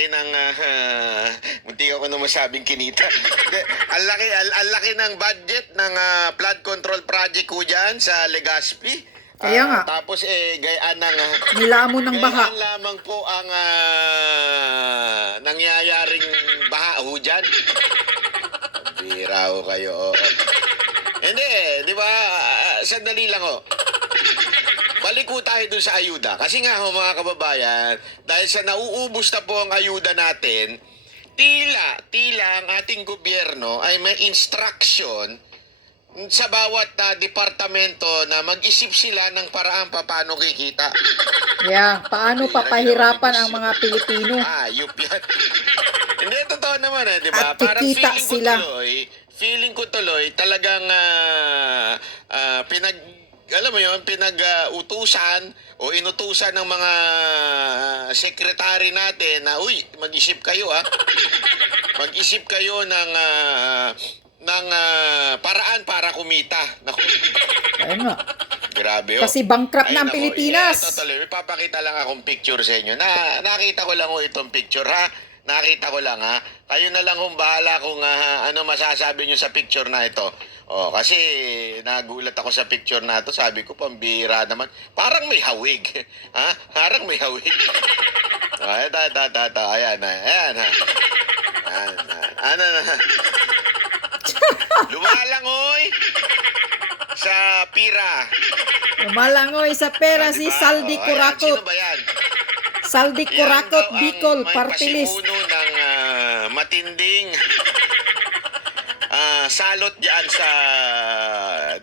laki ng munti ako na masabing kinita. Ang laki ng budget ng flood control project ko diyan sa Legazpi. Kaya nga. Tapos gayaan ng Nilamon ng baha. gayaan lamang po ang nangyayaring baha ho dyan. Bira ho kayo. Hindi, di ba? Sandali lang ho. Balik ko tayo dun sa ayuda. Kasi nga ho mga kababayan, dahil sa nauubos na po ang ayuda natin, tila ang ating gobyerno ay may instruction sa bawat departamento na mag-isip sila ng paraan paano kikita. Yeah, paano papahirapan ang mga Pilipino? Yup yan. Hindi, totoo naman di ba? At kikita sila. Feeling ko tuloy, talagang alam mo yun, pinag-utusan o inutusan ng mga sekretary natin na, uy, mag-isip kayo mag-isip kayo ng paraan para kumita. Naku. Ayun nga. Grabe Kasi bankrupt na ang nako, Pilipinas. Totally. May papakita lang akong picture sa inyo. Nakita ko lang itong picture Nakita ko lang Kayo na lang kung bahala kung ano masasabi nyo sa picture na ito. Kasi nagulat ako sa picture na ito. Sabi ko, pambira naman. Parang may hawig. Parang may hawig. Ayan. Ano na. Lumalangoy sa pira. Lumalangoy sa pera si Diba? Saldi Ayan. Kurakot. Sino ba yan? Saldi Kurakot, Yan daw ang Bicol, may Party List. pasimuno ng matinding salot dyan sa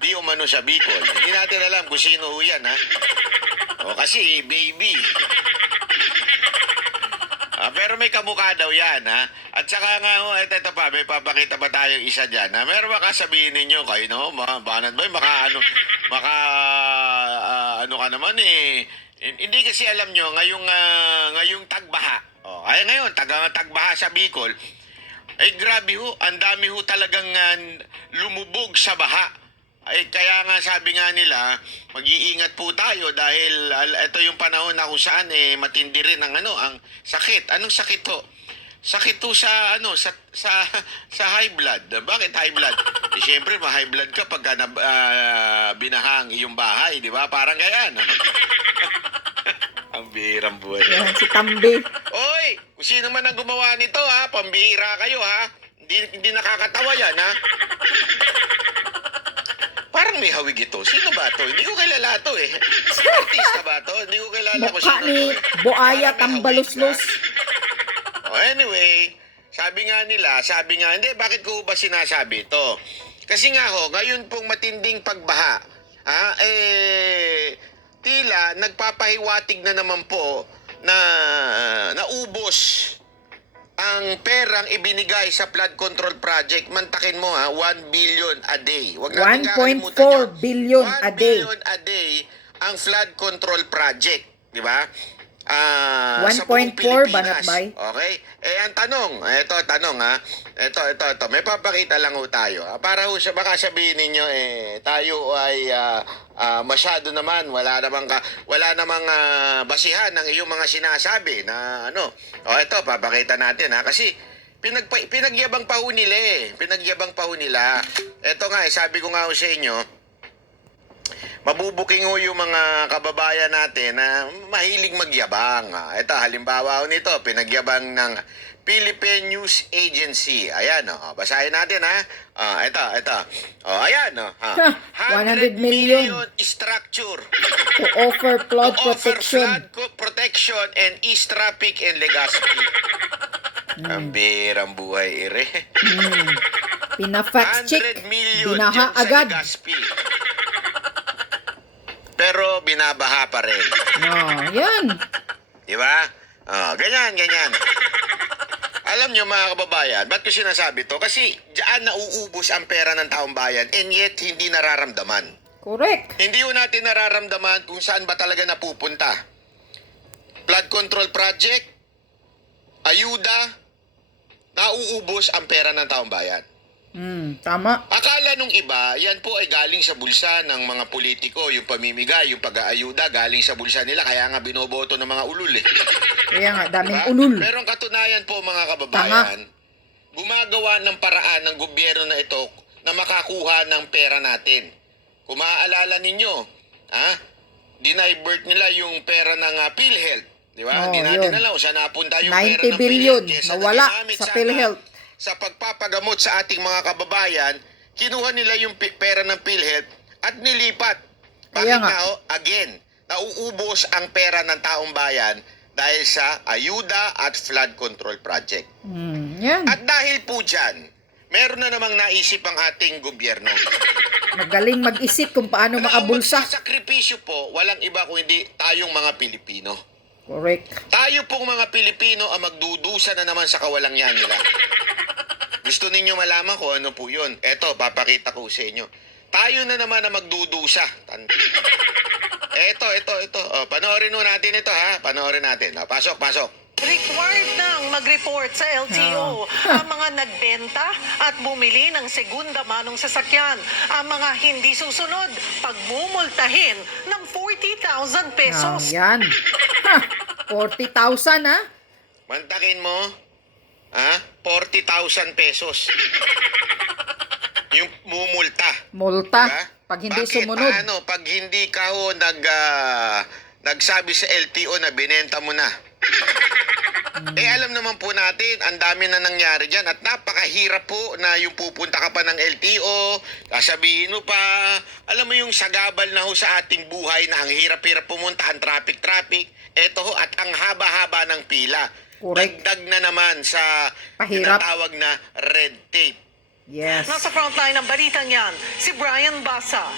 di umano sa Bicol. Hindi natin alam kung sino ho yan kasi baby. Pero may kamukha daw yan At saka nga ito pa, may papakita pa tayong isa dyan meron ba kasabihin ninyo kayo Banat Boy, ano ka naman hindi kasi alam nyo, ngayong tagbaha, kaya ngayon, tagbaha sa Bicol, ay grabe ho, ang dami ho talagang lumubog sa baha. Kaya nga sabi nga nila, mag-iingat po tayo dahil ito yung panahon na kung saan matindi rin ang ang sakit. Anong sakit ho? Sakit ho sa sa high blood. Bakit high blood? Siyempre, ma-high blood ka pagka binahang iyong bahay, di ba? Parang ganyan. Ang birang buhay. Yan, si Tambi. Oy, kung sino man ang gumawa nito pambihira kayo Hindi nakakatawa yan Parang may hawig ito. Sino ba to? Hindi ko kilala to Artista ba to? Hindi ko kilala kung Mukha sino ni to Buaya Parang may Tambaluslos. hawig anyway, sabi nga, hindi, bakit ko ba sinasabi ito? Kasi nga ngayon pong matinding pagbaha, tila nagpapahiwatig na naman po na naubos ang perang ibinigay sa flood control project. Mantakin mo 1 billion a day. Wag natin kakalimutan 1.4 billion a 1 day. billion a day ang flood control project, di ba? 1.4 sa buong Pilipinas. Banat Bay. Okay? Ang tanong, ito, ito, may papakita lang tayo. Para baka sabihin ninyo, tayo ay masyado naman, wala namang basihan ng iyong mga sinasabi na ito, papakita natin kasi pinagyabang pa ho nila Pinagyabang pa ho nila. Ito nga, sabi ko nga sa inyo, mabubuking yung mga kababayan natin na mahilig magyabang. Ito, halimbawa nito, pinagyabang ng Philippine News Agency. Ayan, basahin natin ito. Ayan, 100 million structure to offer flood to offer protection. flood protection and east traffic in Legazpi. Ang birang buhay, Pina-fact check. 100 million Binaha dyan sa agad. Legazpi. Pero binabaha pa rin. Yan. Di ba? Ganyan. Alam nyo mga kababayan, ba't ko sinasabi to? Kasi diyan nauubos ang pera ng taong bayan and yet hindi nararamdaman. Correct. Hindi ho natin nararamdaman kung saan ba talaga napupunta. Flood control project, ayuda, nauubos ang pera ng taong bayan. Tama. Akala nung iba, yan po ay galing sa bulsa ng mga politiko, yung pamimigay, yung pag-aayuda, galing sa bulsa nila, kaya nga binoboto ng mga ulul eh. Kaya nga, daming Diba? ulul. Pero ang katunayan po mga kababayan, gumagawa ng paraan ng gobyerno na ito na makakuha ng pera natin. Kung maaalala ninyo, dinivert nila yung pera ng PhilHealth. Di ba? Oh, Hindi natin yun. alam kung saan napunta yung 90 pera ng billion PhilHealth. Kesa nawala ginamit sa sana PhilHealth. sa pagpapagamot sa ating mga kababayan, kinuha nila yung pera ng PhilHealth at nilipat. Kaya Bakit nga. nga, again, nauubos ang pera ng taong bayan dahil sa ayuda at flood control project. Yan. At dahil po dyan, meron na namang naisip ang ating gobyerno. Magaling mag-isip kung paano makabulsa. Ang magsasakripisyo po, walang iba kung hindi tayong mga Pilipino. Correct. Tayo pong mga Pilipino ang magdudusa na naman sa kawalang-yan nila. Gusto ninyo malaman kung ano po yun? Eto, papakita ko sa inyo. Tayo na naman ang magdudusa. Ito. Panoorin mo natin ito ha. Panoorin natin. Pasok. Required nang mag-report sa LTO ang mga nagbenta at bumili ng segunda manong sasakyan. Ang mga hindi susunod, pagmumultahin ng 40,000 pesos. Yan. 40,000 ha? Mantakin mo, 40,000 pesos. Yung mumulta. Multa. Diba? Pag hindi Bakit? sumunod. Paano? Pag hindi ka ho nagsabi sa LTO na binenta mo na. Alam naman po natin, ang dami na nangyari dyan at napakahirap po na yung pupunta ka pa ng LTO, sasabihin mo pa, alam mo yung sagabal na ho sa ating buhay na ang hirap-hirap pumunta, ang traffic, eto ho, at ang haba-haba ng pila. Correct. Dagdag na naman sa Pahirap. tinatawag na red tape. Yes. Nasa frontline ng balitang yan, si Brian Basa.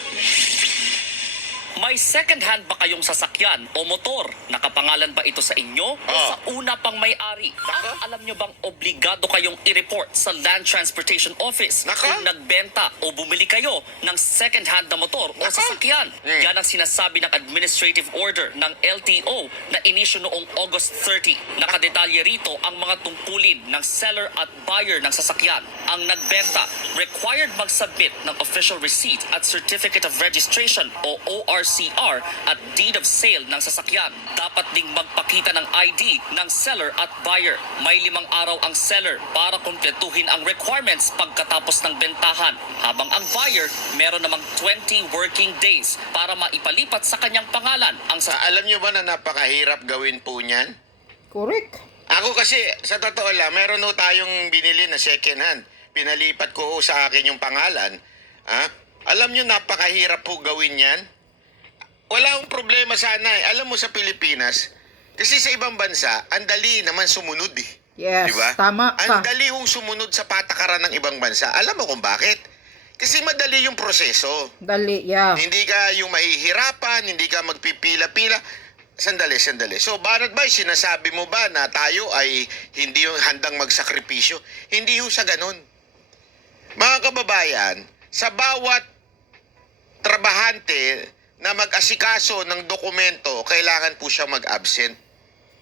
May second-hand ba kayong sasakyan o motor? Nakapangalan ba ito sa inyo o sa una pang may-ari? At alam nyo bang obligado kayong i-report sa Land Transportation Office kung nagbenta o bumili kayo ng second-hand na motor o sasakyan? Yan ang sinasabi ng administrative order ng LTO na inisyo noong August 30. Nakadetalye rito ang mga tungkulin ng seller at buyer ng sasakyan. Ang nagbenta required mag-submit ng official receipt at certificate of registration o ORCR at deed of sale ng sasakyan. Dapat ding magpakita ng ID ng seller at buyer. May 5 araw ang seller para kumpletuhin ang requirements pagkatapos ng bentahan. Habang ang buyer, meron namang 20 working days para maipalipat sa kanyang pangalan ang Alam nyo ba na napakahirap gawin po niyan? Correct. Ako kasi, sa totoo lang, meron ho tayong binili na second hand. Pinalipat ko ho sa akin yung pangalan. Alam nyo, napakahirap po gawin yan. Wala akong problema sana eh. Alam mo sa Pilipinas, kasi sa ibang bansa, ang dali naman sumunod eh. Yes, Diba? tama Ang ka. dali hong sumunod sa patakaran ng ibang bansa. Alam mo kung bakit? Kasi madali yung proseso. Dali, yeah. Hindi ka yung mahihirapan, hindi ka magpipila-pila. Sandali. So, Banat Bay, sinasabi mo ba na tayo ay hindi yung handang magsakripisyo? Hindi ho sa ganun. Mga kababayan, sa bawat trabahante na mag-asikaso ng dokumento, kailangan po siya mag-absent.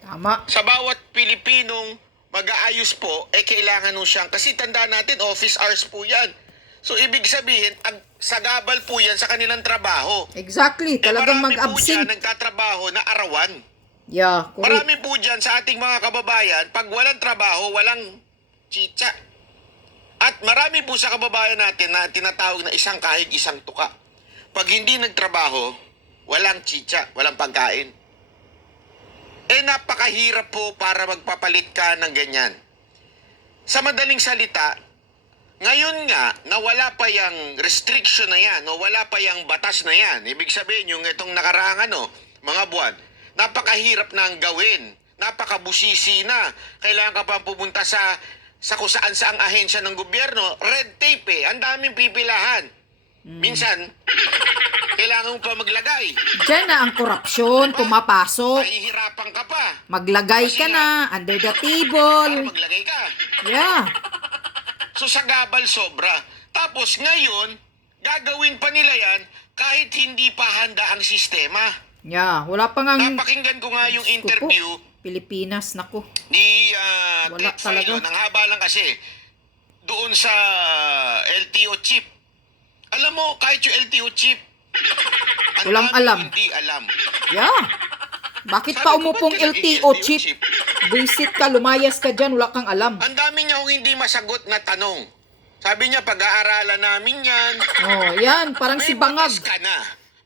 Tama. Sa bawat Pilipinong mag-aayos po, kailangan nun siyang, kasi tanda natin, office hours po yan. So, ibig sabihin, sagabal po yan sa kanilang trabaho. Exactly. Talagang marami po dyan mag-absent. nagtatrabaho na arawan. Yeah, correct. Marami po dyan sa ating mga kababayan, pag walang trabaho, walang chicha. At marami po sa kababayan natin na tinatawag na isang kahig, isang tuka. Pag hindi nagtrabaho, walang chicha, walang pagkain. Napakahirap po para magpapalit ka ng ganyan. Sa madaling salita, ngayon nga, nawala pa yung restriction na yan, o wala pa yung batas na yan. Ibig sabihin, yung itong nakaraang mga buwan, napakahirap na ang gawin. Napakabusisi na. Kailangan ka pa pumunta sa kung saan saang ahensya ng gobyerno. Red tape eh. Ang daming pipilahan. Minsan, kailangan mo pa maglagay. Diyan na ang korupsyon, pumapasok. Mahihirapan ka pa. Maglagay Kasi ka nga, na, under the para table. maglagay ka. Yeah. So sagabal sobra. Tapos ngayon, gagawin pa nila yan kahit hindi pa handa ang sistema. Yeah, wala pa nga. Napakinggan ko nga yung interview Pilipinas, naku. ni Wala Ted Filon. talaga. Ang haba lang kasi. doon sa LTO chip. Alam mo, kahit yung LTO chip, ang Walang dami alam. hindi alam. Yeah. Bakit Sabi pa ko, umupong ba't ka LTO nag-LTO chip? chip? Visit ka, lumayas ka dyan, wala kang alam. Ang dami niya kung hindi masagot na tanong. Sabi niya, pag-aaralan namin yan. Oh, yan, parang si Bangag. batas ka na.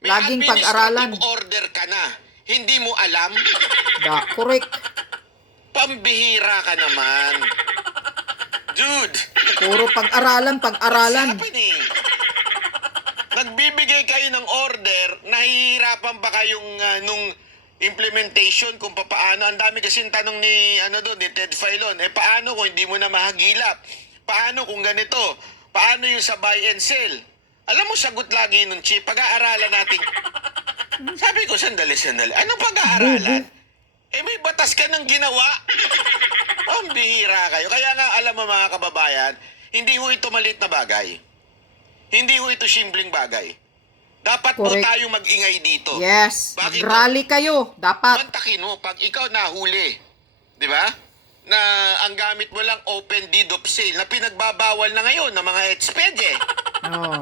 May Laging pag-aralan. administrative order ka na. Hindi mo alam? Correct. Pambihira ka naman. Dude. Puro pag-aralan. What's happening? Nagbibigay kayo ng order, nahihirapan ba kayong nung implementation kung paano? Ang dami kasing tanong ni ni Ted Filon. Paano kung hindi mo na mahagilap? Paano kung ganito? Paano yung sa buy and sell? Alam mo, sagot lagi nung chief, pag-aaralan natin. Sabi ko, sandali. Anong pag-aaralan? May batas ka ng ginawa. Pambihira kayo. Kaya nga, alam mo mga kababayan, hindi ho ito maliit na bagay. Hindi ho ito simpleng bagay. Dapat po Correct. tayo mag-ingay dito. Yes, Bakit? mag-rally kayo. Dapat. Mantakin mo, pag ikaw nahuli, di ba? Na ang gamit mo lang open deed of sale na pinagbabawal na ngayon ng mga expede. Oh.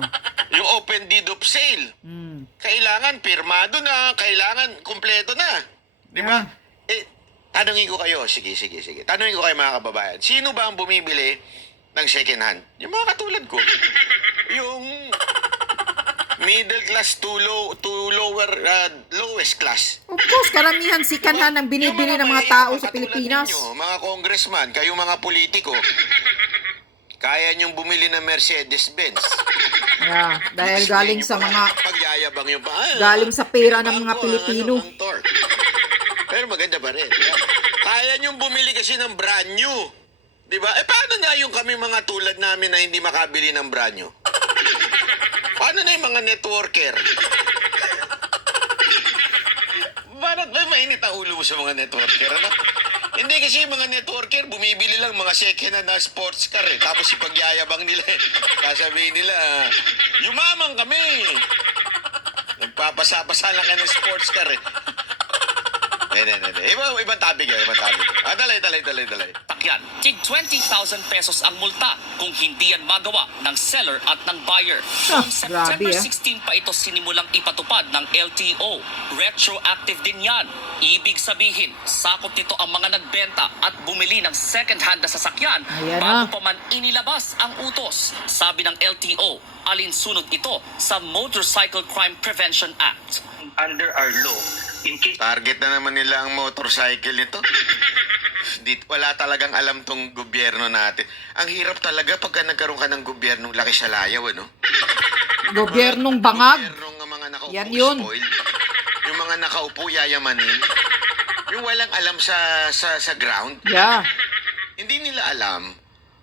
Yung open deed of sale. Mm. Kailangan pirmado na, kailangan kumpleto na. Di ba? Tanungin ko kayo, sige. Tanungin ko kayo mga kababayan, sino ba ang bumibili ng second hand? Yung mga katulad ko. Yung middle class to lowest class. Of course, karamihan sikanhan ang binibili ng mga tao sa Pilipinas. Ninyo, mga congressman, kayong mga politiko, kaya niyong bumili ng Mercedes-Benz. Yeah, dahil galing sa mga pagyayabang yung galing sa pera ng mga Pilipino. Ang torque. Pero maganda pa rin. Diba? Kaya niyong bumili kasi ng brand new. Diba? Paano na yung kami mga tulad namin na hindi makabili ng brand new? Paano na yung mga networker? Bakit ba mainit ang ulo mo sa mga networker? Ano? Hindi kasi yung mga networker, bumibili lang mga second hand na sports car eh. Tapos ipagyayabang nila eh. Kasabihin nila, yumaman kami. Nagpapasa-pasa lang ka ng sports car eh. Ibang topic yan, Dalay. Takyan, tig 20,000 pesos ang multa kung hindi yan magawa ng seller at ng buyer. Noong September grabe, 16 pa ito sinimulang ipatupad ng LTO. Retroactive din yan. Ibig sabihin, sakop nito ang mga nagbenta at bumili ng second-hand na sasakyan Ayan bago na. pa man inilabas ang utos. Sabi ng LTO, alinsunod ito sa Motorcycle Crime Prevention Act. Under our law, in case Target na naman nila ang motorcycle nito. Wala talagang alam tong gobyerno natin. Ang hirap talaga pagka nagkaroon ka ng gobyernong laki sa layaw, ano? Gobyernong bangag. Gobyernong mga nakaupo, Yan yun. spoiled. Yung mga nakaupo, yayamanin. Yung walang alam sa ground. Yeah. Hindi nila alam.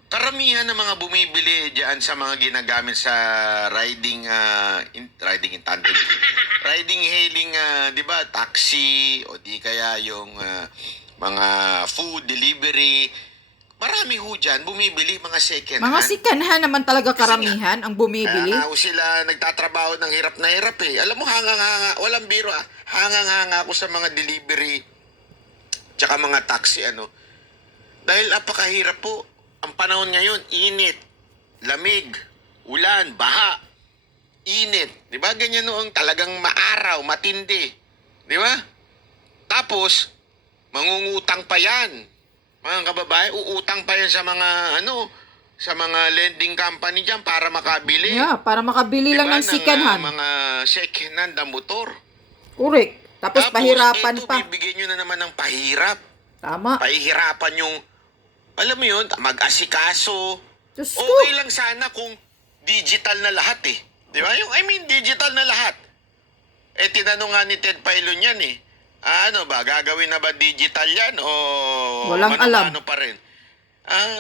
Karamihan ng mga bumibili diyan sa mga ginagamit sa riding in tandem. Riding hailing, 'di ba? Taxi o di kaya yung mga food delivery. Marami ho diyan bumibili mga second Mga hand. sikanhan naman talaga karamihan ang bumibili. Kaya nga ho sila nagtatrabaho ng hirap na hirap eh. Alam mo, hangang-hanga, walang biro ah. Hangang-hanga ako sa mga delivery tsaka mga taxi Dahil napakahirap po. Ang panahon ngayon, init, lamig, ulan, baha, init. Di ba? Ganyan noong talagang maaraw, matindi. Di ba? Tapos, mangungutang pa yan. Mga kababae, uutang pa yan sa mga, sa mga lending company dyan para makabili. Yeah, para makabili lang ng sikanhan. Mga second-hand na motor. Correct. Tapos pahirapan ito, pa. bibigyan nyo na naman ng pahirap. Tama. Pahihirapan yung, alam mo yun, mag-asikaso. Diyos ko. Okay lang sana kung digital na lahat eh. Di ba? Digital na lahat. Tinanong nga ni Ted Filon yan eh. Ano ba, gagawin na ba digital yan o Walang alam. ano pa rin?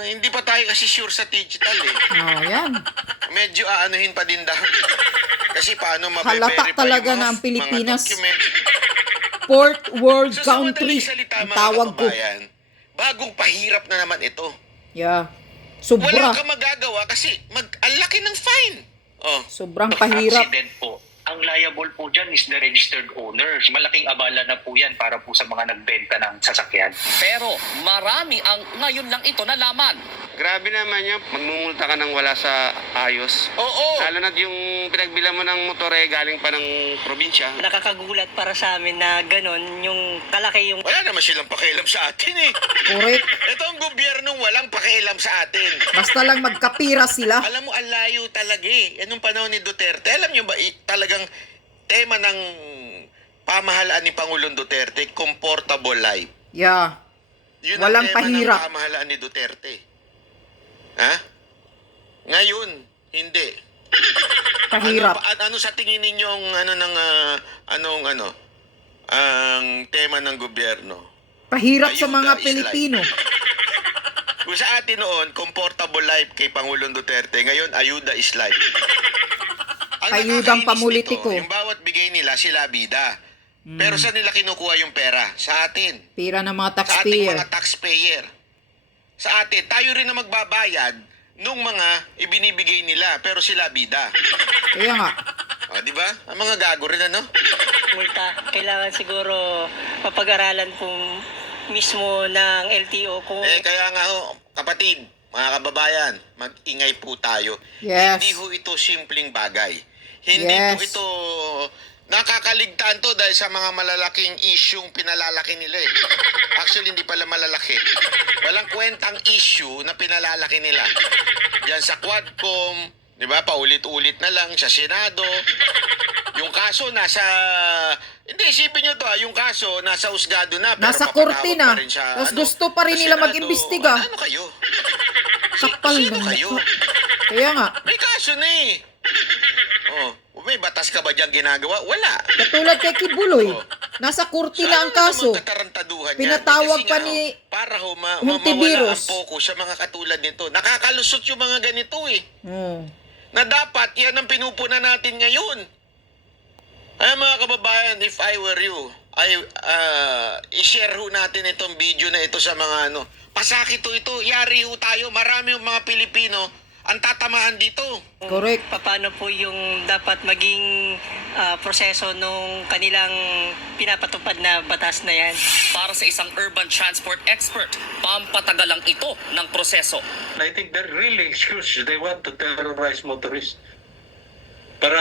Hindi pa tayo kasi sure sa digital eh. Oh, yan. Medyo aanuhin pa din daw. Kasi paano Halata mabe-verify talaga yung na ang mga Pilipinas. documents. Fourth world Sa country. madaling salita, Ang mga tawag ko. kababayan, bagong pahirap na naman ito. Yeah. Wala Sobra. ka magagawa kasi ang laki ng fine. Oh. Sobrang pahirap. accident po, ang liable po dyan is the registered owner. Malaking abala na po yan para po sa mga nagbenta ng sasakyan. Pero marami ang ngayon lang ito nalaman. Grabe naman yan. Magmumulta ka ng wala sa ayos. Oo. Lalo na yung pinagbilan mo ng motor galing pa ng probinsya. Nakakagulat para sa amin na ganon, yung kalaki yung Wala naman silang pakialam sa atin eh. Correct. Ito ang gobyernong walang pakialam sa atin. Basta lang magkapira sila. Alam mo, ang layo talaga eh. Anong panahon ni Duterte? Alam nyo ba, talagang tema ng pamahalaan ni Pangulong Duterte, comfortable life. Yeah. Yun Walang ang tema pahirap. ng pamahalaan ni Duterte. Ha? Ngayon, hindi. Pahirap. Ano sa tingin ninyo ang ang tema ng gobyerno? Pahirap sa Ayuda mga is Pilipino. Kung sa atin noon, comfortable life kay Pangulong Duterte, ngayon, ayuda is life. Ang Ayudang nakakainis pamulitiko. nito, yung bawat bigay nila, sila bida. Pero saan nila kinukuha yung pera? Sa atin. Pira ng mga Sa ating taxpayer. mga taxpayer. Sa atin, tayo rin na magbabayad nung mga ibinibigay nila, pero sila bida. Kaya nga. O, di ba? Ang mga gago rin, ano? multa. Kailangan siguro mapag-aralan po mismo ng LTO kung Kaya nga ho, kapatid, mga kababayan, mag-ingay po tayo. Yes. Hindi ho ito simpleng bagay. Hindi Yes. po ito nakakaligtaan to dahil sa mga malalaking isyung pinalalaki nila eh. Actually, hindi pala malalaki. Walang kwentang issue na pinalalaki nila. Yan sa Quadcom, di ba, paulit-ulit na lang sa Senado. Yung kaso nasa... Hindi, isipin nyo to yung kaso nasa husgado na. Pero Nasa papatawag korte pa na. rin sa, Tapos gusto pa rin sa nila Senado. mag-imbestiga. Ano kayo? Kapal Sino ng kayo? mukha. Kaya nga. May kaso na eh. Oh, may batas ka ba diyang ginagawa? Wala. Katulad kay Kibuloy. Oh. Nasa korte So, na ang kaso. naman katarantaduhan niya? Pinatawag Kasi pa nga, ni para ho, mawala Hontiveros. ang focus sa mga katulad nito. Nakakalusot yung mga ganito eh. Oh. Na dapat yan ang pinupuna natin ngayon. Ay mga kababayan, if I were you, i-share ho natin itong video na ito sa mga pasakit ito. Yari ho tayo. Marami yung mga Pilipino ang tatamaan dito. Correct. paano po yung dapat maging proseso nung kanilang pinapatupad na batas na yan. Para sa isang urban transport expert, pampatagal lang ito ng proseso. I think they're really excuse. They want to terrorize motorists para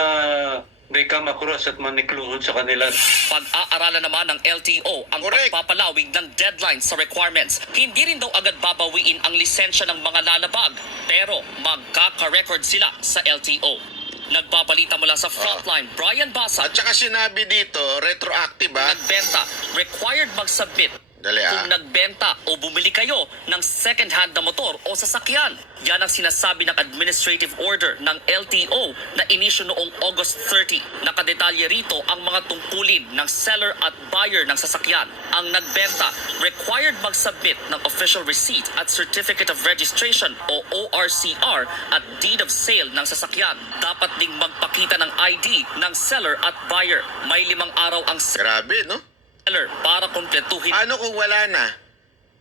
they come across at manikluhod sa kanila. Pag-aaralan naman ng LTO ang Correct. pagpapalawig ng deadline sa requirements. Hindi rin daw agad babawiin ang lisensya ng mga lalabag, pero magkaka-record sila sa LTO. Nagbabalita mula sa Frontline, Brian Basa, At saka sinabi dito, retroactive nagbenta, required mag-submit Dali kung nagbenta o bumili kayo ng second-hand na motor o sasakyan. Yan ang sinasabi ng administrative order ng LTO na inisyu noong August 30. Nakadetalye rito ang mga tungkulin ng seller at buyer ng sasakyan. Ang nagbenta, required mag-submit ng official receipt at certificate of registration o ORCR at deed of sale ng sasakyan. Dapat ding magpakita ng ID ng seller at buyer. May 5 araw ang Grabe, no? seller para kumpletuhin Ano kung wala na?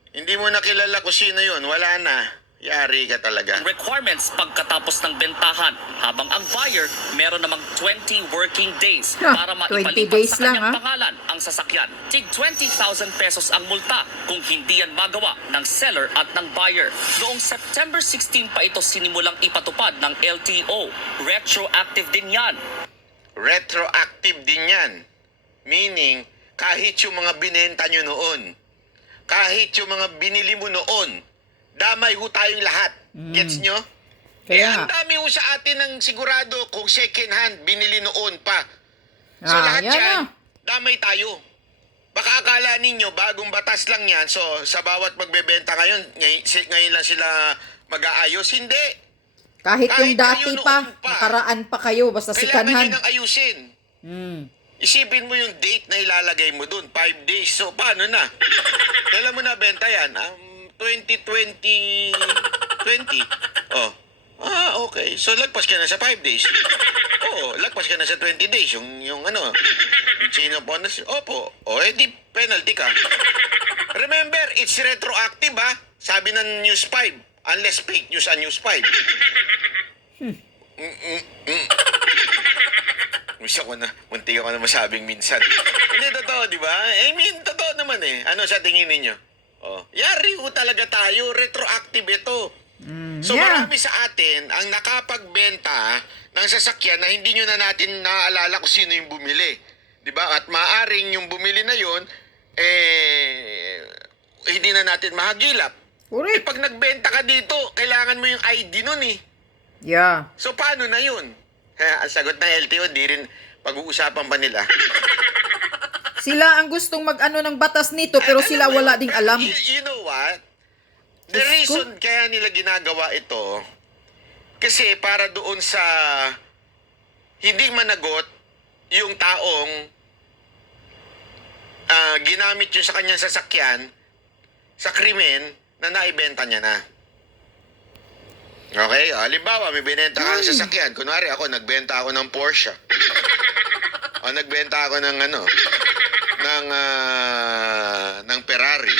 Hindi mo nakilala kung sino yun. Wala na. Yari ka talaga. ang requirements pagkatapos ng bentahan, habang ang buyer meron namang 20 working days para 20 maipalipat days sa kanyang lang, ha? pangalan ang sasakyan. Tig 20,000 pesos ang multa kung hindi yan magawa ng seller at ng buyer. Noong September 16 pa ito sinimulang ipatupad ng LTO. Retroactive din yan. Retroactive din yan. Meaning, kahit yung mga binenta nyo noon, kahit yung mga binili mo noon, damay ho tayong lahat. Gets nyo? Kaya ang nga. dami ho sa atin ng sigurado kung second hand, binili noon pa. So lahat yan yan, na. damay tayo. Baka akala ninyo, bagong batas lang yan. So, sa bawat magbebenta ngayon, ngayon lang sila mag-aayos. Hindi. Kahit Kahit yung dati kayo pa, noon pa. nakaraan pa kayo, basta Kailangan nyo sikanhan. nang ayusin. Isipin mo yung date na ilalagay mo dun, 5 days. So, paano na? Kailan mo na benta yan? 2020. Oh. Okay. So, lagpas ka na sa 5 days. Oo, lagpas ka na sa 20 days. Yung sino po na, opo. Di penalty ka. Remember, it's retroactive Sabi ng News 5. Unless fake news ang News 5. Munti ako na masabing minsan. Hindi, totoo, di ba? Totoo naman eh. Ano sa tingin ninyo? Yari ho talaga tayo. Retroactive ito. So yeah. marami sa atin ang nakapagbenta ng sasakyan na hindi nyo na natin naaalala kung sino yung bumili. 'Di ba? At maaring yung bumili na yon hindi na natin mahagilap. Correct. Pag nagbenta ka dito, kailangan mo yung ID nun eh. Yeah. So paano na yun? Ang sagot ng LTO, di rin pag-uusapan pa nila. Sila ang gustong mag-ano ng batas nito pero sila wala ding alam. You know what? The Diyos ko. reason kaya nila ginagawa ito, kasi para doon sa hindi managot yung taong ginamit yun sa kanyang sasakyan sa krimen na naibenta niya na. Okay? Halimbawa, may binenta kang sasakyan. Kunwari ako, nagbenta ako ng Porsche. O nagbenta ako ng ng Ferrari.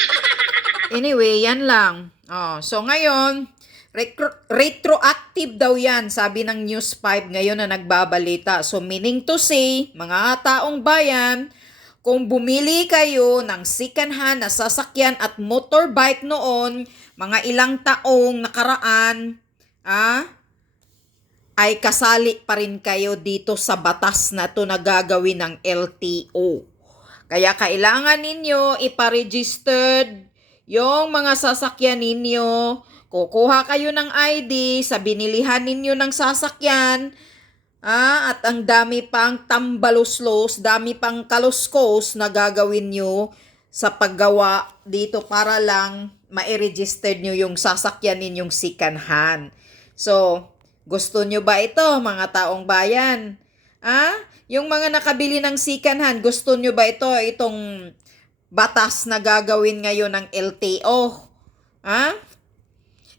Anyway, yan lang. So ngayon, retroactive daw yan, sabi ng News 5 ngayon na nagbabalita. So meaning to say, mga taong bayan, kung bumili kayo ng second-hand na sasakyan at motorbike noon, mga ilang taong nakaraan, ay kasali pa rin kayo dito sa batas na to na gagawin ng LTO. Kaya kailangan ninyo ipa-registered yung mga sasakyan ninyo. Kukuha kayo ng ID sa binilihan ninyo ng sasakyan. At ang dami pang tambaluslos, dami pang kaluskos na gagawin nyo sa paggawa dito para lang ma-registered nyo yung sasakyan ninyong second hand. So, gusto nyo ba ito, mga taong bayan? Yung mga nakabili ng second hand, gusto nyo ba ito, itong batas na gagawin ngayon ng LTO?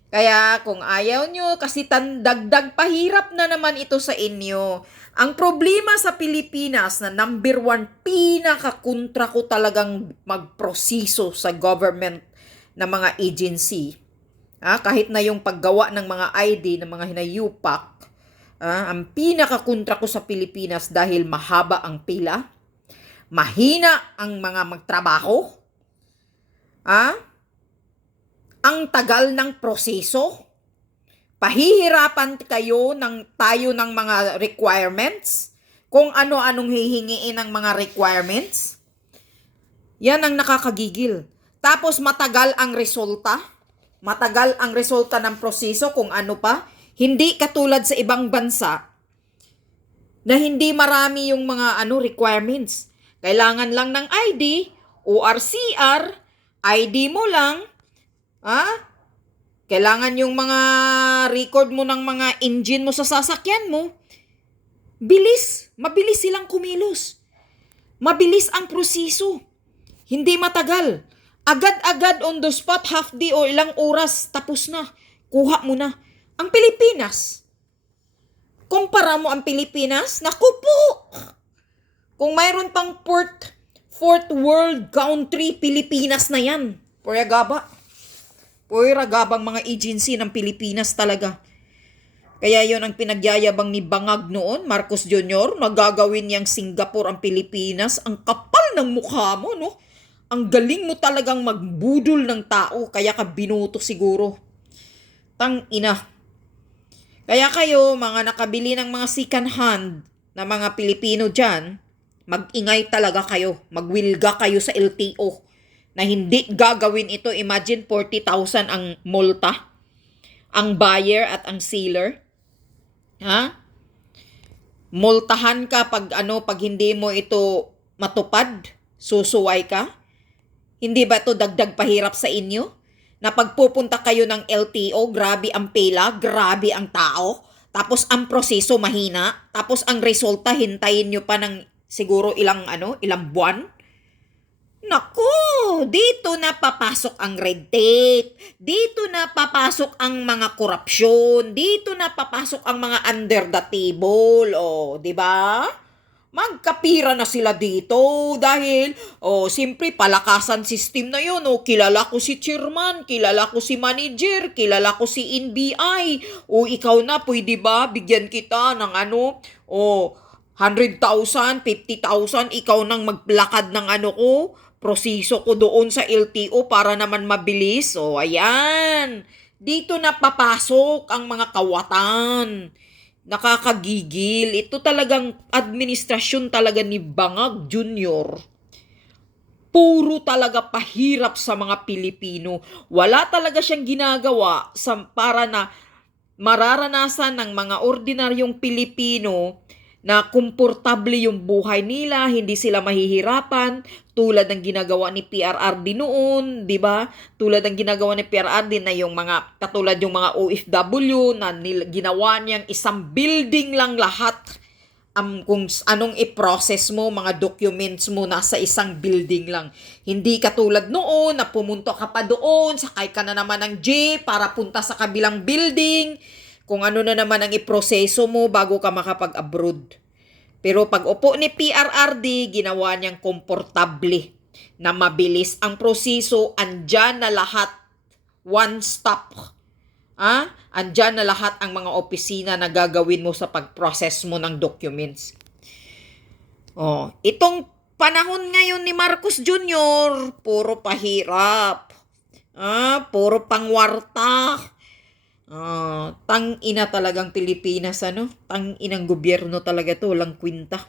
Kaya kung ayaw nyo, kasi dagdag pahirap na naman ito sa inyo. Ang problema sa Pilipinas na number 1, pinakakontra ko talagang magproseso sa government na mga agency. Kahit na yung paggawa ng mga ID, ng mga hinayupak, ang pinakakontra ko sa Pilipinas dahil mahaba ang pila, mahina ang mga magtrabaho, ang tagal ng proseso, pahihirapan tayo ng mga requirements, kung ano-anong hihingiin ng mga requirements. Yan ang nakakagigil. Tapos matagal ang resulta. Matagal ang resulta ng proseso kung ano pa. Hindi katulad sa ibang bansa na hindi marami yung mga requirements. Kailangan lang ng ID, ORCR, ID mo lang. Kailangan yung mga record mo ng mga engine mo sa sasakyan mo. Mabilis silang kumilos. Mabilis ang proseso. Hindi matagal. Agad-agad on the spot, half day o ilang oras, tapos na. Kuha mo na. Ang Pilipinas, kumpara mo ang Pilipinas, naku po! Kung mayroon pang fourth world country, Pilipinas na yan. Gabang mga agency ng Pilipinas talaga. Kaya yon ang pinagyayabang ni Bangag noon, Marcos Jr., nagagawin niyang Singapore ang Pilipinas. Ang kapal ng mukha mo, no? Ang galing mo talagang magbudol ng tao, kaya ka binuto siguro. Tang-ina. Kaya kayo, mga nakabili ng mga second hand na mga Pilipino dyan, mag-ingay talaga kayo. Magwilga kayo sa LTO na hindi gagawin ito. Imagine 40,000 ang multa. Ang buyer at ang seller. Multahan ka pag hindi mo ito matupad. Susuway ka. Hindi ba ito dagdag pahirap sa inyo? Na pagpupunta kayo ng LTO, grabe ang pila, grabe ang tao, tapos ang proseso mahina, tapos ang resulta hintayin nyo pa ng siguro ilang buwan? Naku, dito na papasok ang red tape, dito na papasok ang mga korupsyon, dito na papasok ang mga under the table, di ba? Magkapira na sila dito dahil, siyempre palakasan system na yun. Kilala ko si chairman, kilala ko si manager, kilala ko si NBI. Ikaw na, pwede ba bigyan kita ng 100,000, 50,000, ikaw nang maglakad ng proseso ko doon sa LTO para naman mabilis. Ayan. Dito na papasok ang mga kawatan. Nakakagigil. Ito talagang administrasyon talaga ni Bangag Jr. Puro talaga pahirap sa mga Pilipino. Wala talaga siyang ginagawa para na mararanasan ng mga ordinaryong Pilipino na komportable yung buhay nila, hindi sila mahihirapan, tulad ng ginagawa ni PRRD noon, di ba? Tulad ng ginagawa ni PRRD na yung mga, katulad yung mga OFW na ginawa niyang isang building lang lahat. Kung anong i-process mo, mga documents mo, nasa isang building lang. Hindi katulad noon na pumunta ka pa doon, sakay ka na naman ng jeep para punta sa kabilang building, kung ano na naman ang iproseso mo bago ka makapag-abroad. Pero pag upo ni PRRD, ginawa niyang komportable na mabilis ang proseso, andyan na lahat, one stop. Andyan na lahat ang mga opisina na gagawin mo sa pag-process mo ng documents. Itong panahon ngayon ni Marcos Jr., puro pahirap. Puro pangwarta. Tang ina talagang Pilipinas, tang inang gobyerno talaga to, walang kwinta.